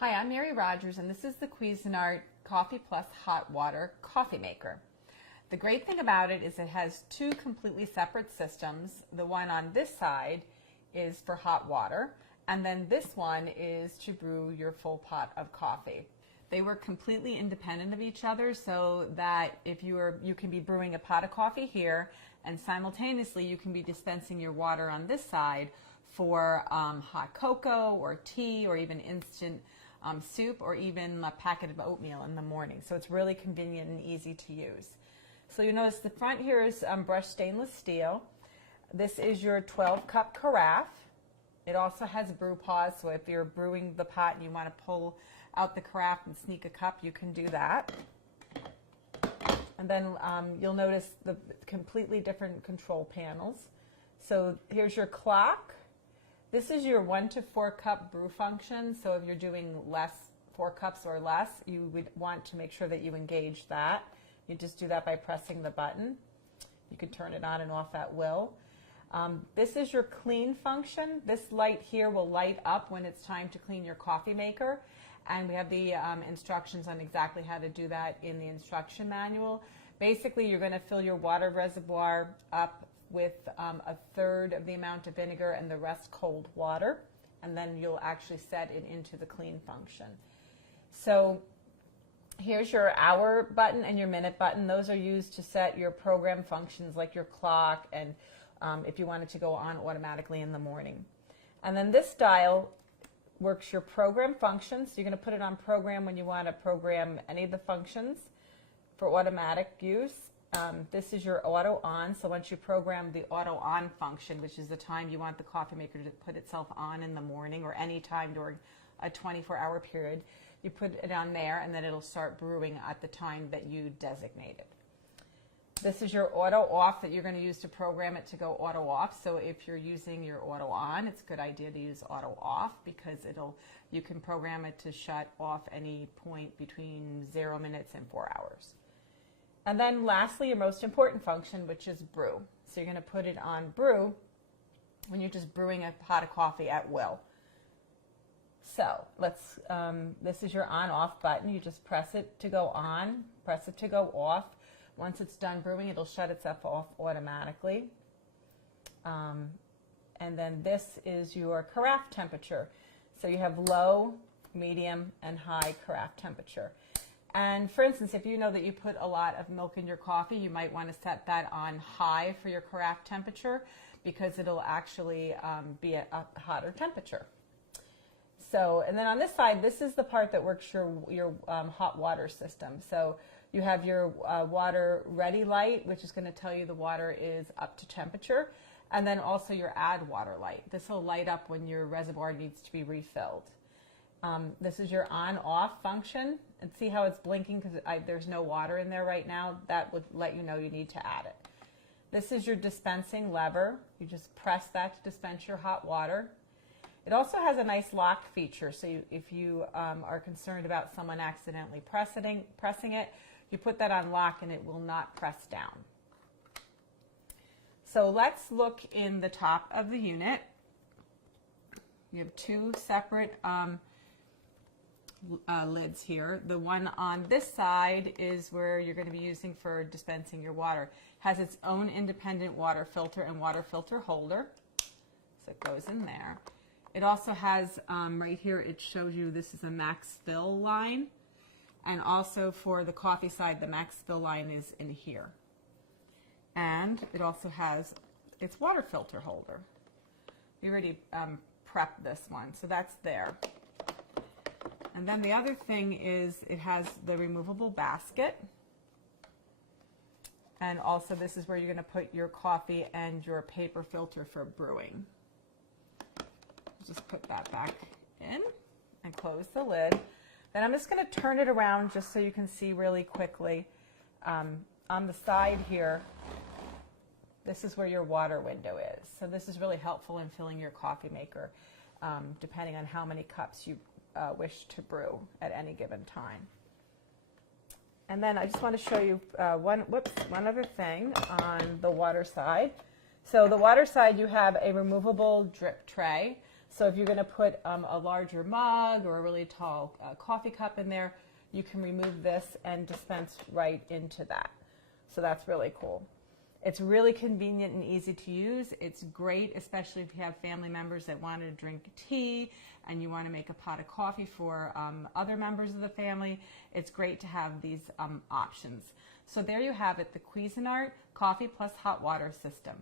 Hi, I'm Mary Rogers, and this is the Cuisinart Coffee Plus Hot Water Coffee Maker. The great thing about it is it has two completely separate systems. The one on this side is for hot water, and then this one is to brew your full pot of coffee. They work completely independent of each other, so that if you can be brewing a pot of coffee here, and simultaneously you can be dispensing your water on this side for hot cocoa or tea or even instant soup or even a packet of oatmeal in the morning. So it's really convenient and easy to use. So you notice the front here is brushed stainless steel. This is your 12-cup carafe. It also has brew pause, so if you're brewing the pot and you want to pull out the carafe and sneak a cup, you can do that. And then you'll notice the completely different control panels. So here's your clock. This is your 1 to 4 cup brew function. So if you're doing 4 cups or less, you would want to make sure that you engage that. You just do that by pressing the button. You can turn it on and off at will. This is your clean function. This light here will light up when it's time to clean your coffee maker. And we have the instructions on exactly how to do that in the instruction manual. Basically, you're going to fill your water reservoir up with 1/3 of the amount of vinegar and the rest cold water, and then you'll actually set it into the clean function. So here's your hour button and your minute button. Those are used to set your program functions like your clock and if you want it to go on automatically in the morning. And then this dial works your program functions. So you're going to put it on program when you want to program any of the functions for automatic use. This is your auto on, so once you program the auto on function, which is the time you want the coffee maker to put itself on in the morning or any time during a 24-hour period, you put it on there and then it'll start brewing at the time that you designated. This is your auto off that you're going to use to program it to go auto off. So if you're using your auto on, it's a good idea to use auto off because you can program it to shut off any point between 0 minutes and 4 hours. And then lastly, your most important function, which is brew. So you're going to put it on brew when you're just brewing a pot of coffee at will. So this is your on-off button. You just press it to go on, press it to go off. Once it's done brewing, it'll shut itself off automatically. And then this is your carafe temperature. So you have low, medium, and high carafe temperature. And for instance, if you know that you put a lot of milk in your coffee, you might want to set that on high for your carafe temperature because it'll actually be a hotter temperature. So, and then on this side, this is the part that works your hot water system. So you have your water ready light, which is going to tell you the water is up to temperature, and then also your add water light. This will light up when your reservoir needs to be refilled. This is your on-off function, and see how it's blinking because there's no water in there right now. That would let you know you need to add it. This is your dispensing lever. You just press that to dispense your hot water. It also has a nice lock feature, so if you are concerned about someone accidentally pressing it, you put that on lock and it will not press down. So let's look in the top of the unit. You have two separate lids here. The one on this side is where you're going to be using for dispensing your water. It has its own independent water filter and water filter holder, so it goes in there. It also has right here, it shows you this is a max fill line, and also for the coffee side, the max fill line is in here. And it also has its water filter holder. We already prepped this one, so that's there. And then the other thing is it has the removable basket. And also this is where you're going to put your coffee and your paper filter for brewing. Just put that back in and close the lid. Then I'm just going to turn it around just so you can see really quickly. On the side here, this is where your water window is. So this is really helpful in filling your coffee maker, depending on how many cups you wish to brew at any given time. And then I just want to show you one other thing on the water side. So the water side, you have a removable drip tray. So if you're going to put a larger mug or a really tall coffee cup in there, you can remove this and dispense right into that. So that's really cool. It's really convenient and easy to use. It's great, especially if you have family members that want to drink tea and you want to make a pot of coffee for other members of the family. It's great to have these options. So there you have it, the Cuisinart Coffee Plus Hot Water System.